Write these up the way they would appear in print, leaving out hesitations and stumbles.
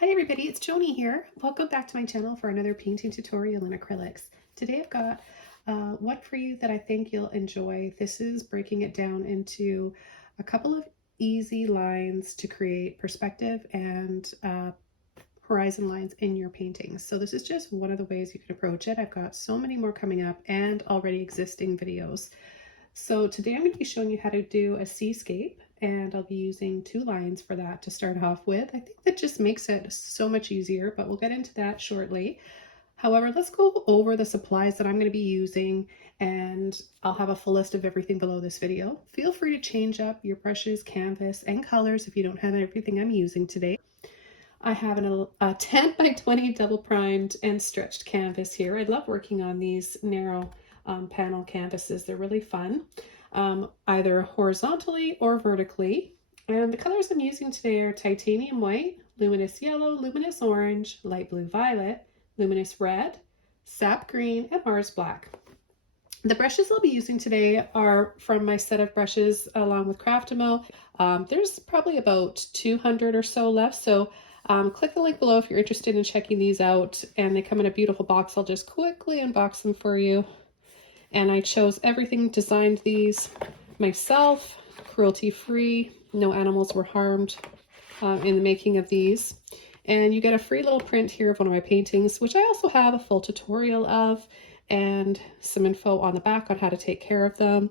Hi everybody, it's Joni here. Welcome back to my channel for another painting tutorial in acrylics. Today I've got one for you that I think you'll enjoy. This is breaking it down into a couple of easy lines to create perspective and horizon lines in your paintings. So this is just one of the ways you can approach it. I've got so many more coming up and already existing videos. So today I'm going to be showing you how to do a seascape, and I'll be using two lines for that to start off with. I think that just makes it so much easier, but we'll get into that shortly. However, let's go over the supplies that I'm going to be using, and I'll have a full list of everything below this video. Feel free to change up your brushes, canvas, and colors if you don't have everything I'm using today. I have a 10 by 20 double primed and stretched canvas here. I love working on these narrow panel canvases. They're really fun, either horizontally or vertically. And the colors I'm using today are titanium white, luminous yellow, luminous orange, light blue violet, luminous red, sap green, and Mars black. The brushes I'll be using today are from my set of brushes along with Craftimo. There's probably about 200 or so left, so click the link below if you're interested in checking these out, and they come in a beautiful box. I'll just quickly unbox them for you. And I chose everything, designed these myself, cruelty-free, no animals were harmed in the making of these. And you get a free little print here of one of my paintings, which I also have a full tutorial of, and some info on the back on how to take care of them.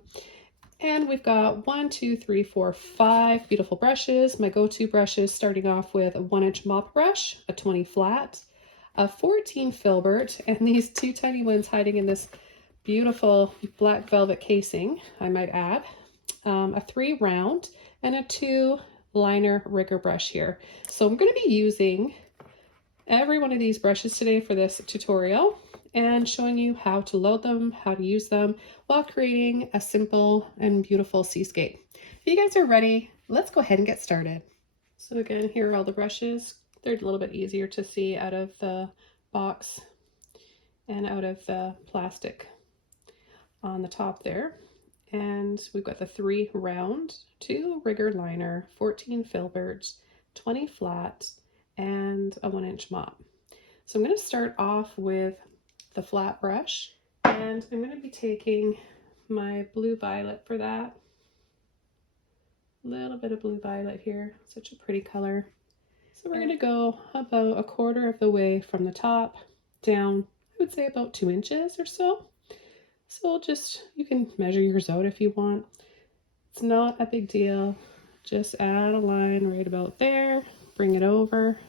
And we've got 5 beautiful brushes. My go-to brushes, starting off with a 1-inch mop brush, a 20 flat, a 14 filbert, and these two tiny ones hiding in this beautiful black velvet casing, I might add, a 3 round, and a 2 liner rigger brush here. So I'm going to be using every one of these brushes today for this tutorial and showing you how to load them, how to use them while creating a simple and beautiful seascape. If you guys are ready, let's go ahead and get started. So again, here are all the brushes. They're a little bit easier to see out of the box and out of the plastic on the top there. And we've got the 3 round, 2 rigger liner, 14 filberts, 20 flat, and a 1-inch mop. So I'm going to start off with the flat brush, and I'm going to be taking my blue violet for that. A little bit of blue violet here, such a pretty color. So we're going to go about 1/4 of the way from the top down, I would say about 2 inches or so. So you can measure yours out if you want. It's not a big deal. Just add a line right about there, bring it over.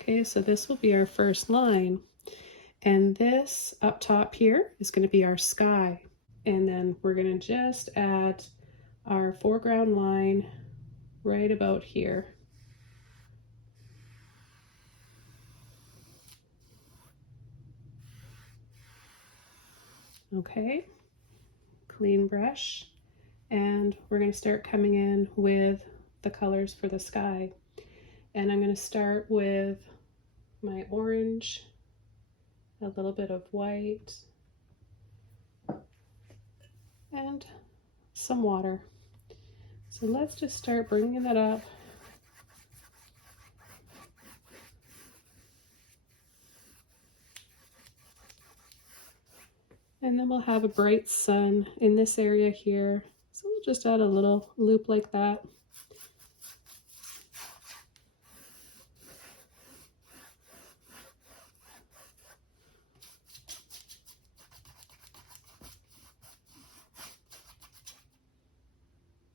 Okay, so this will be our first line. And this up top here is going to be our sky. And then we're going to just add our foreground line right about here. Okay, clean brush. And we're going to start coming in with the colors for the sky. And I'm going to start with my orange, a little bit of white, and some water. So let's just start bringing that up. And then we'll have a bright sun in this area here. So we'll just add a little loop like that.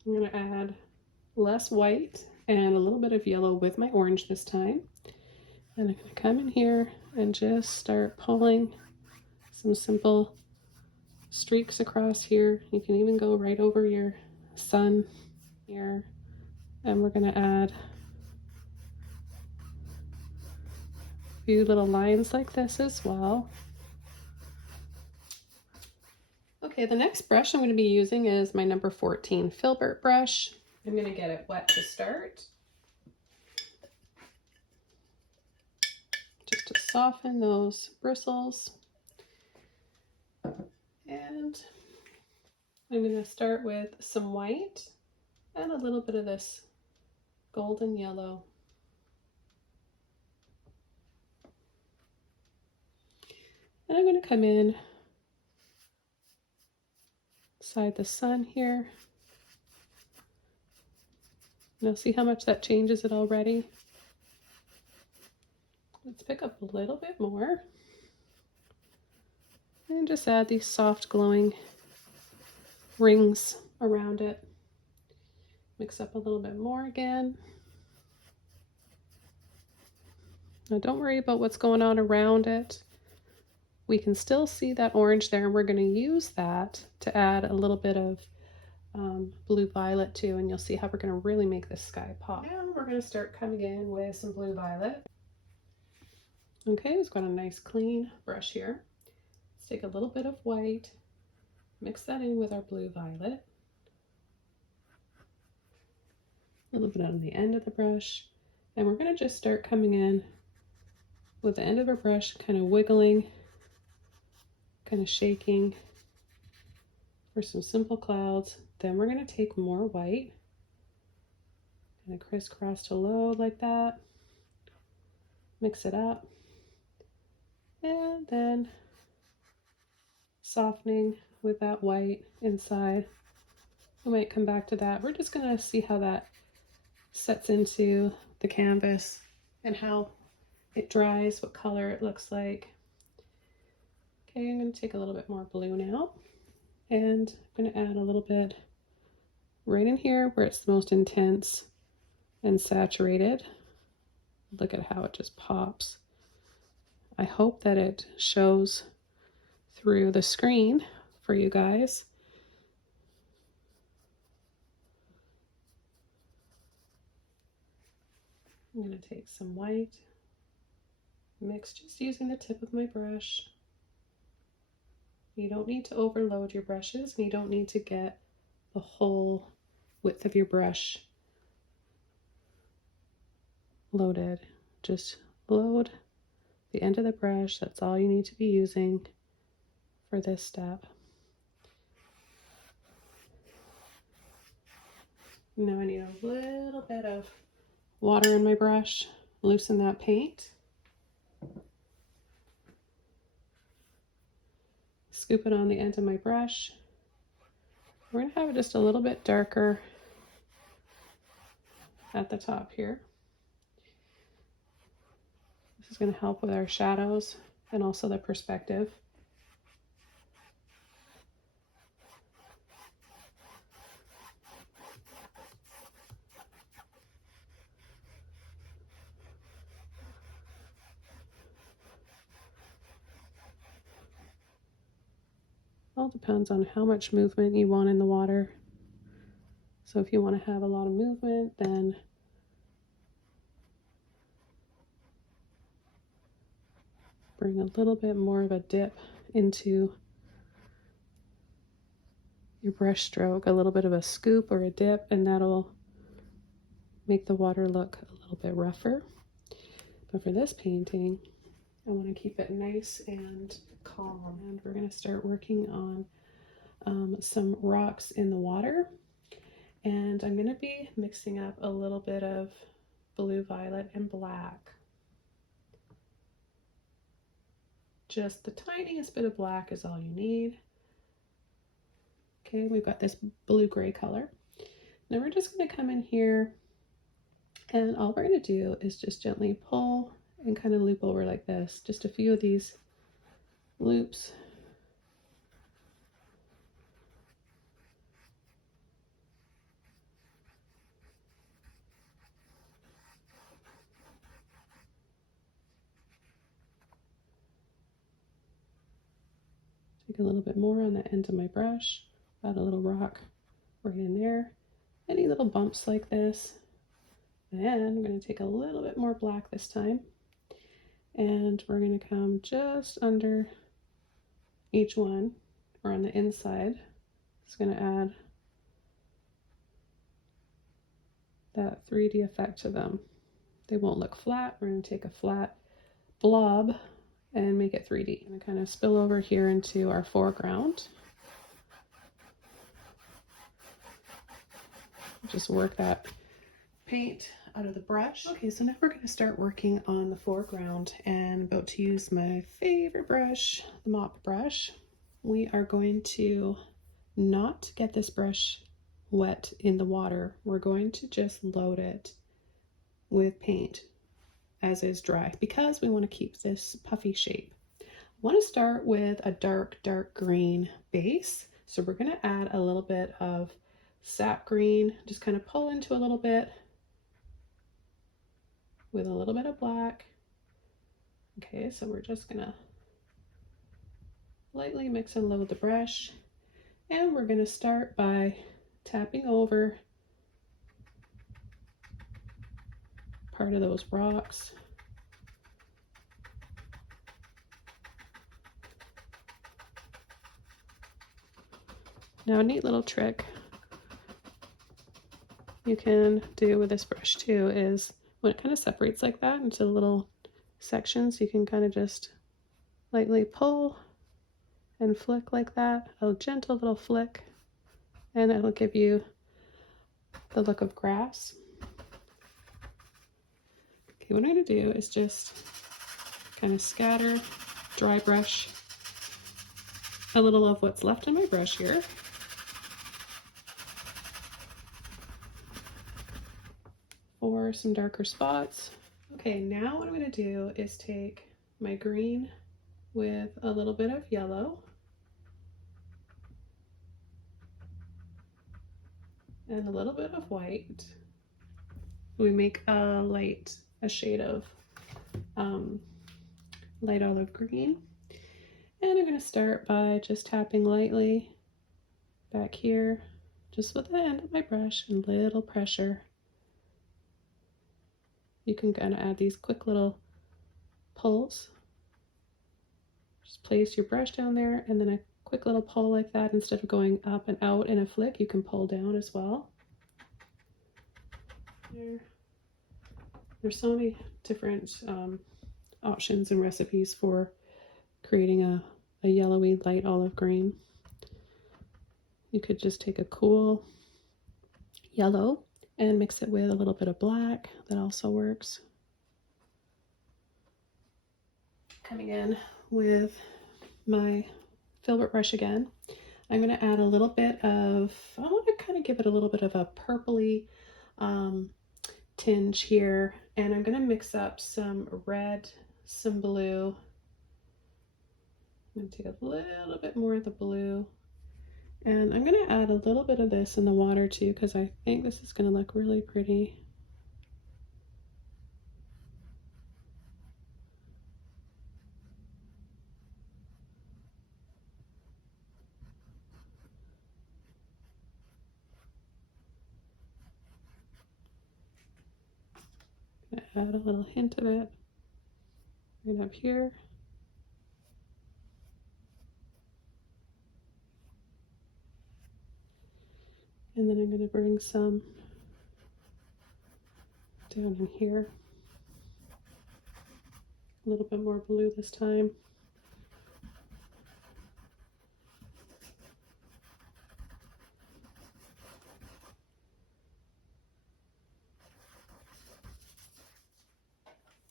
I'm going to add less white and a little bit of yellow with my orange this time. And I'm going to come in here and just start pulling some simple streaks across here. You can even go right over your sun here. And we're going to add a few little lines like this as well. Okay, the next brush I'm going to be using is my number 14 filbert brush. I'm going to get it wet to start, just to soften those bristles. And I'm going to start with some white and a little bit of this golden yellow. And I'm going to come in beside the sun here. Now see how much that changes it already? Let's pick up a little bit more. And just add these soft glowing rings around it. Mix up a little bit more again. Now don't worry about what's going on around it. We can still see that orange there, and we're going to use that to add a little bit of blue violet too, and you'll see how we're going to really make this sky pop. Now we're going to start coming in with some blue violet. Okay, we've got a nice clean brush here. Let's take a little bit of white, mix that in with our blue violet. A little bit on the end of the brush, and we're going to just start coming in with the end of our brush, kind of wiggling, kind of shaking for some simple clouds. Then we're going to take more white, kind of crisscross to load like that, mix it up, and then softening with that white inside. We might come back to that. We're just going to see how that sets into the canvas and how it dries, what color it looks like. Okay, I'm going to take a little bit more blue now, and I'm going to add a little bit right in here where it's the most intense and saturated. Look at how it just pops. I hope that it shows through the screen for you guys. I'm going to take some white, mix just using the tip of my brush. You don't need to overload your brushes, and you don't need to get the whole width of your brush loaded. Just load the end of the brush. That's all you need to be using for this step. Now I need a little bit of water in my brush, loosen that paint. Scoop it on the end of my brush. We're going to have it just a little bit darker at the top here. This is going to help with our shadows and also the perspective. All depends on how much movement you want in the water. So if you want to have a lot of movement, then bring a little bit more of a dip into your brush stroke, a little bit of a scoop or a dip, and that'll make the water look a little bit rougher. But for this painting, I want to keep it nice and calm, and we're going to start working on some rocks in the water. And I'm going to be mixing up a little bit of blue violet and black. Just the tiniest bit of black is all you need. Okay, we've got this blue-gray color. Now we're just going to come in here, and all we're going to do is just gently pull and kind of loop over like this. Just a few of these loops. Take a little bit more on the end of my brush, add a little rock right in there. Any little bumps like this. And I'm going to take a little bit more black this time. And we're going to come just under each one, or on the inside. It's going to add that 3D effect to them. They won't look flat. We're going to take a flat blob and make it 3D. I'm going to kind of spill over here into our foreground. Just work that paint out of the brush. Okay, so now we're going to start working on the foreground, and about to use my favorite brush, the mop brush. We are going to not get this brush wet in the water. We're going to just load it with paint as is dry because we want to keep this puffy shape. I want to start with a dark green base. So we're going to add a little bit of sap green, just kind of pull into a little bit with a little bit of black. Okay, so we're just going to lightly mix and load the brush. And we're going to start by tapping over part of those rocks. Now a neat little trick you can do with this brush too is when it kind of separates like that into little sections, you can kind of just lightly pull and flick like that, a gentle little flick, and it'll give you the look of grass. Okay, what I'm going to do is just kind of scatter, dry brush a little of what's left in my brush here. For some darker spots. Okay, now what I'm going to do is take my green with a little bit of yellow and a little bit of white. We make a shade of light olive green. And I'm going to start by just tapping lightly back here, just with the end of my brush and little pressure. You can kind of add these quick little pulls. Just place your brush down there and then a quick little pull like that. Instead of going up and out in a flick, you can pull down as well. There's so many different options and recipes for creating a yellowy light olive green. You could just take a cool yellow and mix it with a little bit of black. That also works. Coming in with my filbert brush again, I'm going to add a little bit of, I want to kind of give it a little bit of a purpley tinge here, and I'm going to mix up some red, some blue. I'm going to take a little bit more of the blue, and I'm going to add a little bit of this in the water too, because I think this is going to look really pretty. Add a little hint of it right up here. And then I'm going to bring some down in here. A little bit more blue this time.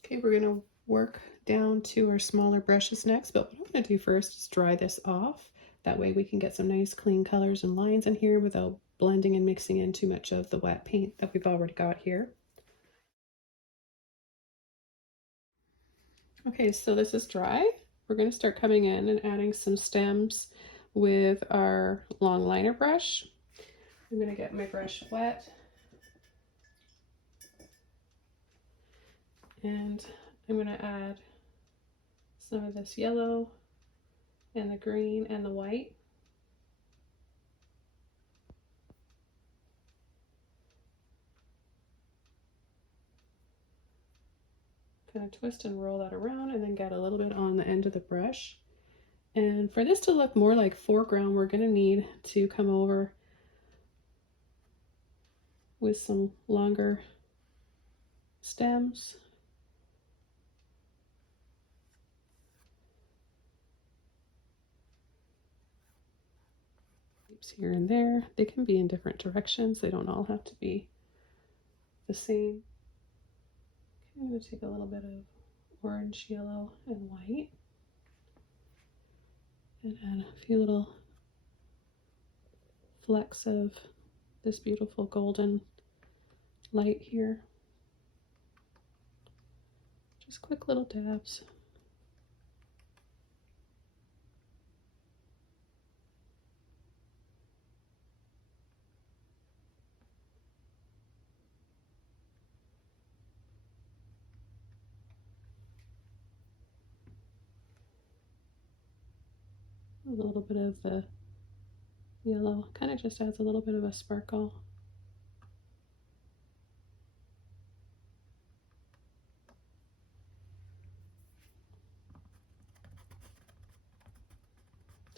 Okay, we're going to work down to our smaller brushes next, but what I'm going to do first is dry this off. That way we can get some nice clean colors and lines in here without blending and mixing in too much of the wet paint that we've already got here. Okay, so this is dry. We're going to start coming in and adding some stems with our long liner brush. I'm going to get my brush wet. And I'm going to add some of this yellow and the green and the white. Kind of twist and roll that around and then get a little bit on the end of the brush. And for this to look more like foreground, we're going to need to come over with some longer stems. Here and there. They can be in different directions. They don't all have to be the same. I'm going to take a little bit of orange, yellow, and white and add a few little flecks of this beautiful golden light here. Just quick little dabs. A little bit of the yellow kind of just adds a little bit of a sparkle.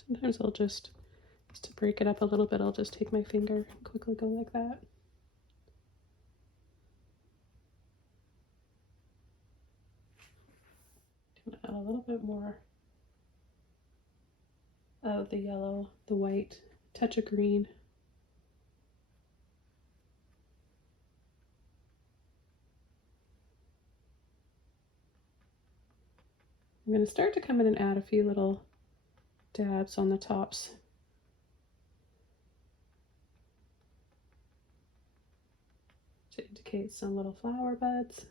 Sometimes I'll just to break it up a little bit, I'll just take my finger and quickly go like that. I'm gonna add a little bit more of the yellow, the white, touch of green. I'm going to start to come in and add a few little dabs on the tops to indicate some little flower buds.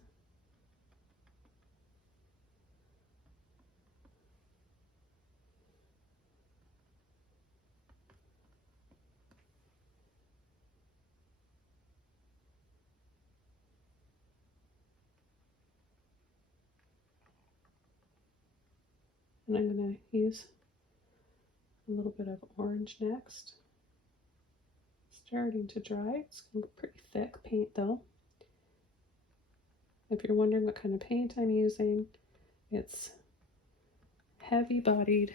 And I'm going to use a little bit of orange next. Starting to dry. It's going to be pretty thick paint though. If you're wondering what kind of paint I'm using, it's heavy-bodied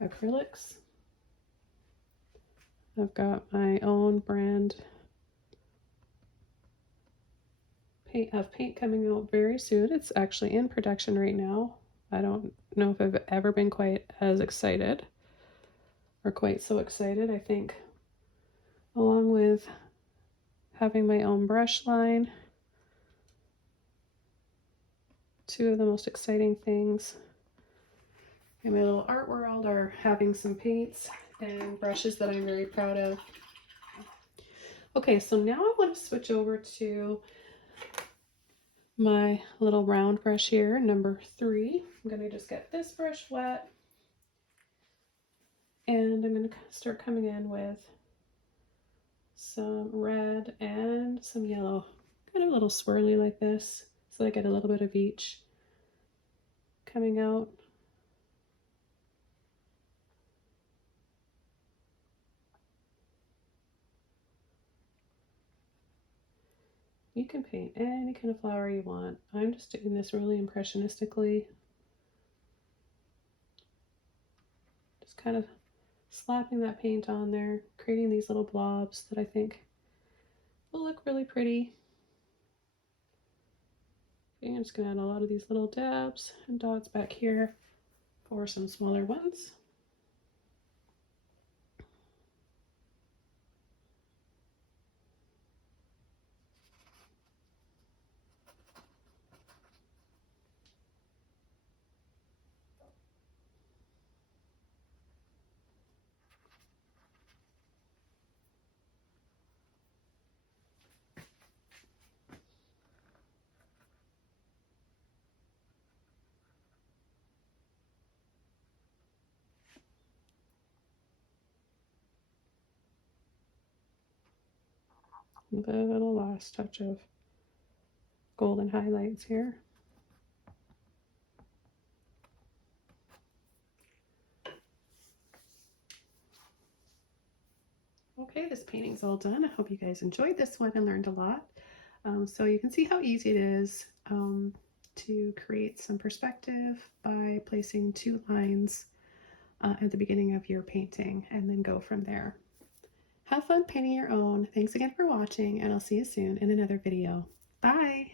acrylics. I've got my own brand of paint coming out very soon. It's actually in production right now. I don't know if I've ever been quite as excited or quite so excited. I think along with having my own brush line, two of the most exciting things in my little art world are having some paints and brushes that I'm very proud of. Okay, so now I want to switch over to my little round brush here, number 3. I'm going to just get this brush wet and I'm going to start coming in with some red and some yellow, kind of a little swirly like this, so I get a little bit of each coming out. You can paint any kind of flower you want. I'm just doing this really impressionistically. Just kind of slapping that paint on there, creating these little blobs that I think will look really pretty. Okay, I'm just going to add a lot of these little dabs and dots back here for some smaller ones. The little last touch of golden highlights here. Okay, this painting's all done. I hope you guys enjoyed this one and learned a lot. So you can see how easy it is to create some perspective by placing 2 lines at the beginning of your painting and then go from there. Have fun painting your own. Thanks again for watching, and I'll see you soon in another video. Bye!